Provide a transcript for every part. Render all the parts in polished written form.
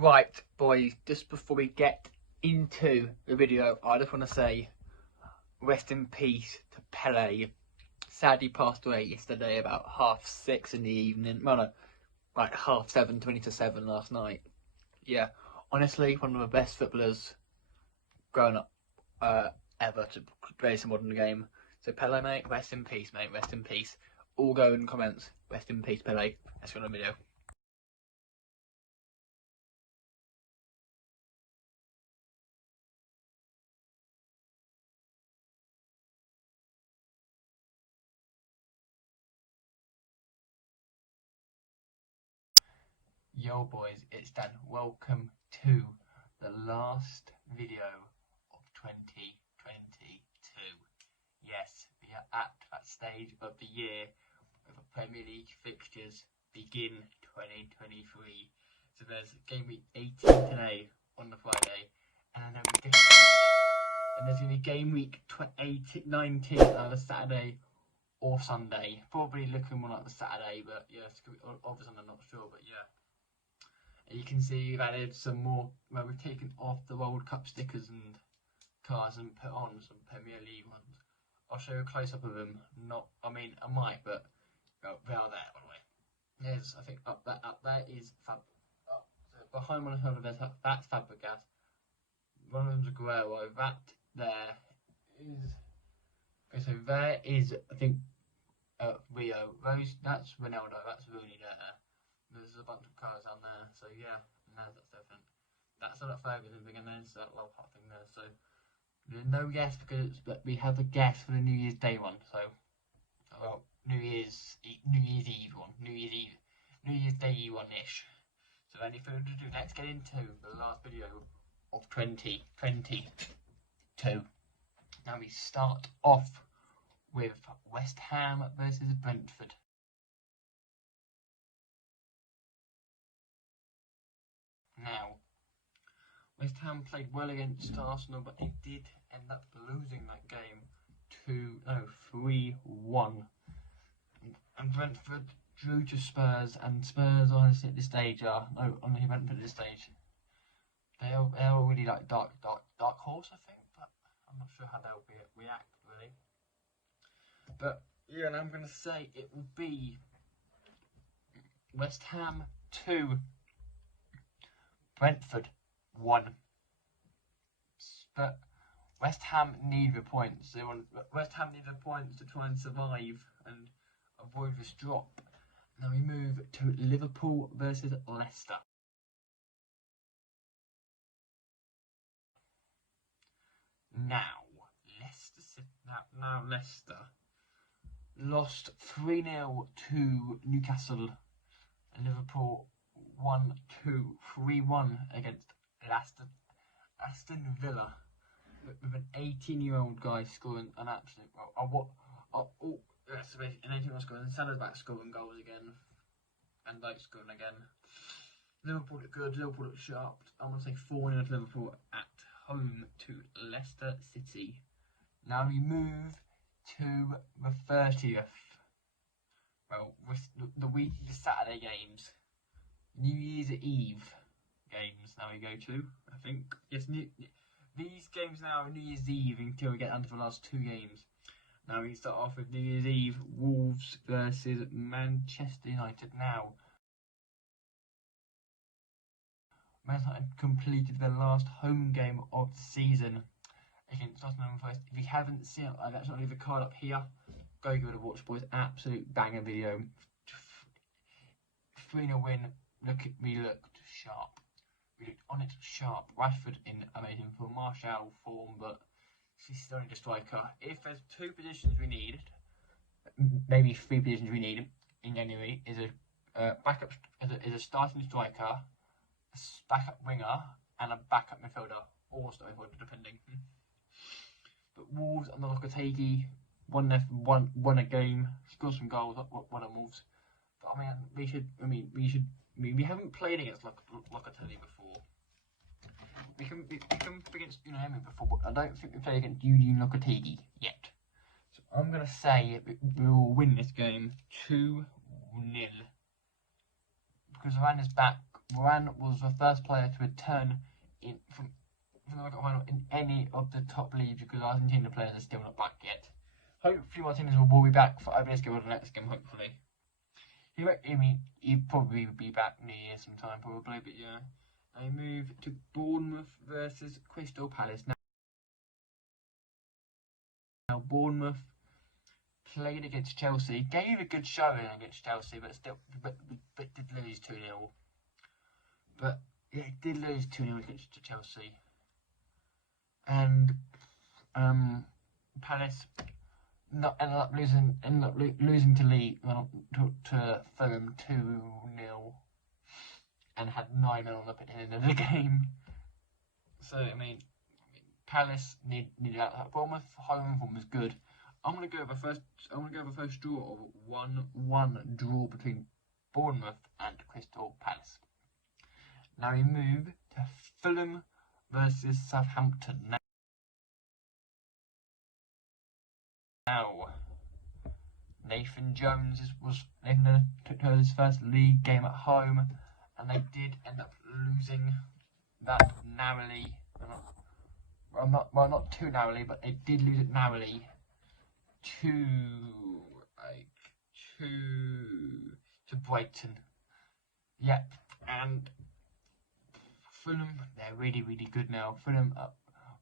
Right, boys, just before we get into the video, I just want to say rest in peace to Pele. Sadly passed away yesterday about 6:30 in the evening. Well, no, like 7:30, 20 to 7 last night. Yeah, honestly, one of the best footballers growing up ever to play some modern game. So Pele, mate, rest in peace, mate, rest in peace. All go in comments, rest in peace, Pele. Let's go on the video. Yo boys, it's Dan. Welcome to the last video of 2022. Yes, we are at that stage of the year where the Premier League fixtures begin 2023. So there's game week 18 today on the Friday, and then there's going to be game week 19 on the Saturday or Sunday. Probably looking more like the Saturday, but yeah, obviously I'm not sure, but yeah. You can see we've added some more, well, we've taken off the World Cup stickers and cards and put on some Premier League ones. I'll show you a close-up of them. I might, but they are there, by the way. There's, I think, up there is Fab. So behind one of them, that's Fabregas. One of them's Aguero. That there is. Okay, so there is, I think, Rio. That's Ronaldo. That's Rooney there. There's a bunch of cars down there, so yeah, that's different. That's not Ferguson thing, and there's that low part thing there. So there's no guess but we have a guess for the New Year's Day one. So, well, New Year's Eve one, New Year's Day one ish. So any further ado, let's get into the last video of 2022. Now we start off with West Ham versus Brentford. Now, West Ham played well against Arsenal, but they did end up losing that game 3-1. And Brentford drew to Spurs, and Spurs honestly at this stage Brentford at this stage, they're already like dark horse, I think, but I'm not sure how they'll react really. But yeah, and I'm gonna say it will be West Ham 2. Brentford 1. But West Ham need the points. West Ham need the points to try and survive and avoid this drop. Now we move to Liverpool versus Leicester. Now Leicester lost 3-0 to Newcastle, and Liverpool 3-1 against Aston Villa, with an 18-year-old guy scoring an absolute an 18-year-old scoring, and Salah's back scoring goals again, and Dyke scoring again. Liverpool look good, Liverpool look sharp. I'm going to say 4-0 to Liverpool at home to Leicester City. Now we move to the 30th. Well, with the Saturday games. New Year's Eve games now we go to, I think. Yes, these games now are New Year's Eve until we get onto the last two games. Now we start off with New Year's Eve, Wolves versus Manchester United. Now, Manchester United completed their last home game of the season against Tottenham Forest. If you haven't seen it, I've actually leave the card up here. Go give it a watch, boys. Absolute banger video. 3-0 win. We looked sharp. We looked on it sharp. Rashford in amazing form. Martial form, but she's still only a striker. If there's two positions we need, maybe three positions we need in January, is a backup, is a starting striker, a backup winger, and a backup midfielder, or starting midfielder, depending. But Wolves on the Lopetegui won a game, scored some goals. One of Wolves. But we haven't played against Lopetegui before. We come against Unai before, but I don't think we played against Union Lopetegui yet. So I'm going to say we will win this game 2-0. Because Varane is back Moran was the first player to return from the World Cup final in any of the top leagues because Argentina players are still not back yet. Hopefully Martinez will be back for either this game or the next game, hopefully. He'll probably be back New Year sometime, probably, but yeah. I move to Bournemouth versus Crystal Palace. Now Bournemouth played against Chelsea, gave a good showing against Chelsea, but did lose 2-0. But yeah, it did lose 2-0 against Chelsea. And Palace ended up losing to Leeds to Fulham 2-0 and had 9 men on the end of the game. So I mean Palace needed out. Bournemouth home form was good. I'm gonna go with a first draw of 1-1 draw between Bournemouth and Crystal Palace. Now we move to Fulham versus Southampton. Now Nathan Jones took his first league game at home, and they did end up losing that narrowly. Not too narrowly, but they did lose it narrowly to Brighton. Yep, and Fulham, they're really, really good now. Fulham,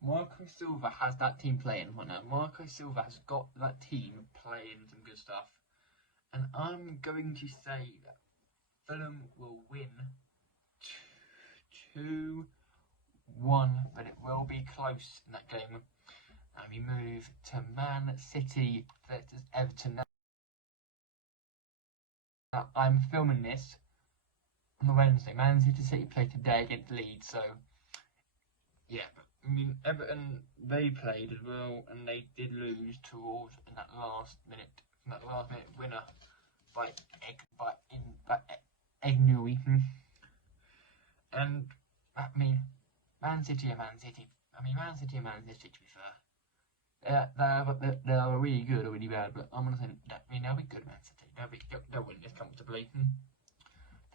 Marco Silva has that team playing right now. Marco Silva has got that team playing some good stuff. And I'm going to say that Fulham will win 2-1, but it will be close in that game. And we move to Man City versus Everton. Now, I'm filming this on the Wednesday. Man City play today against Leeds, so yeah. I mean, Everton, they played as well, and they did lose to Wolves in that last minute winner by Egnoui. And I mean, Man City, to be fair. They are really good or really bad, but I'm gonna say they'll be good, Man City. They'll win this comfortably,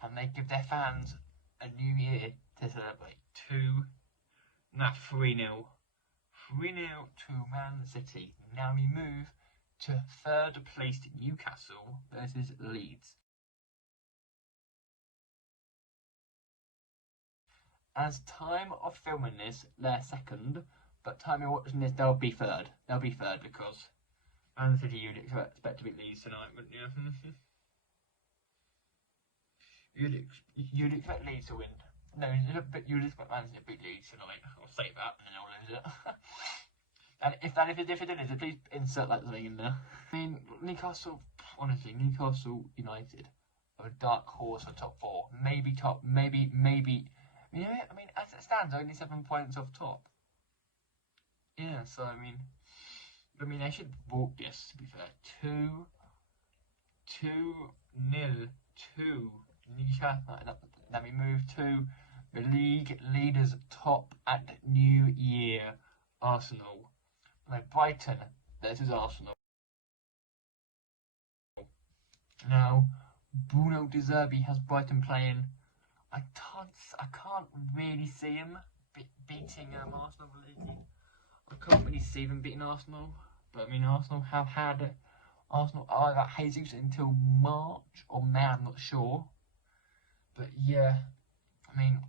and they give their fans a new year to celebrate. 3-0 to Man City. Now we move to third placed Newcastle versus Leeds. As time of filming this, they're second, but time of watching this, they'll be third. They'll be third because Man City you'd expect to beat Leeds tonight, wouldn't you? You'd expect Leeds to win. No, but you'd expect Man City to beat Leeds tonight. I'll say that, and then I'll lose it. And if it is, please insert that something in there. I mean, Newcastle United are a dark horse for top 4. Maybe. You know, I mean, as it stands, only 7 points off top. Yeah, so I mean, they should walk this. To be fair, 2-0 to Newcastle. Then we move to the league leaders top at New Year, Arsenal. Like Brighton versus Arsenal. Now, Bruno De Zerbi has Brighton playing. I can't really see him beating Arsenal. I can't really see them beating Arsenal. But I mean, Arsenal have had either Jesus until March or May. I'm not sure. But yeah, I mean,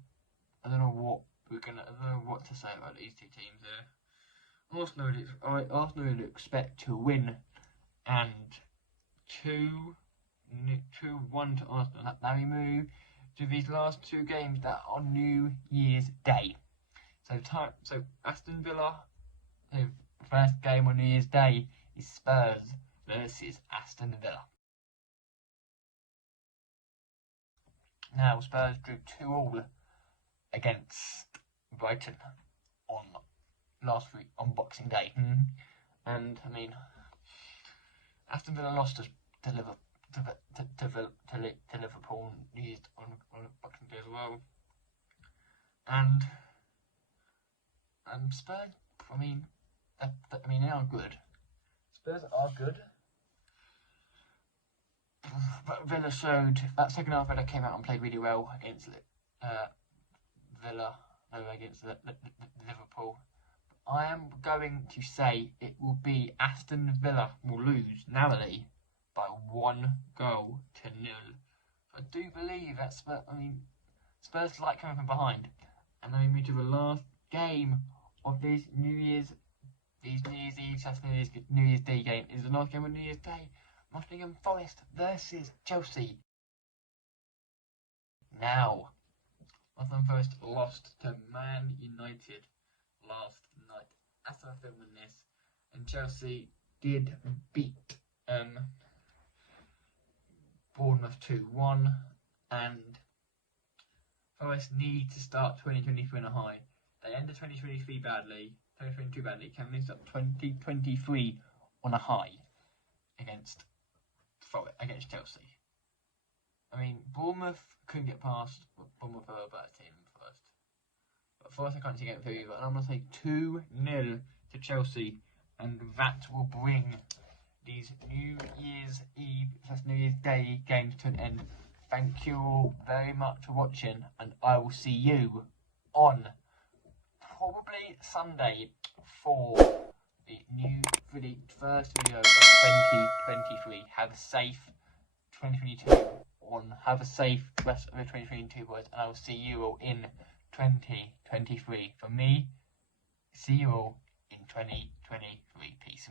I don't know what to say about these two teams here. Arsenal would expect to win, and 2-1 to Arsenal. Now we move to these last 2 games that are on New Year's Day. So Aston Villa, the first game on New Year's Day is Spurs versus Aston Villa. Now Spurs drew 2-2 against Brighton last week on Boxing Day, and I mean, Aston Villa lost to Liverpool on Boxing Day as well, and Spurs. They are good. Spurs are good, but Villa showed that second half. Villa came out and played really well against Villa against Liverpool. I am going to say it will be Aston Villa will lose narrowly by 1 goal to 0. I do believe that Spurs like coming from behind, and then we move to the last game of this New Year's Eve, New Year's Day game. Is the last game of New Year's Day. Nottingham Forest versus Chelsea. Now, Nottingham Forest lost to Man United last night as I'm filming this, and Chelsea did beat Bournemouth 2-1, and Forest need to start 2023 on a high. They ended 2023 badly, 2022 badly. Can they start 2023 on a high against Chelsea? I mean, Bournemouth couldn't get past. Bournemouth are a better team first. But Forest I can't see getting through either. And I'm going to say 2-0 to Chelsea. And that will bring these New Year's Eve, New Year's Day games to an end. Thank you all very much for watching. And I will see you on probably Sunday for the first video of 2023. Have a safe 2022. Have a safe rest of the 2022, boys, and I will see you all in 2023. For me, see you all in 2023. Peace.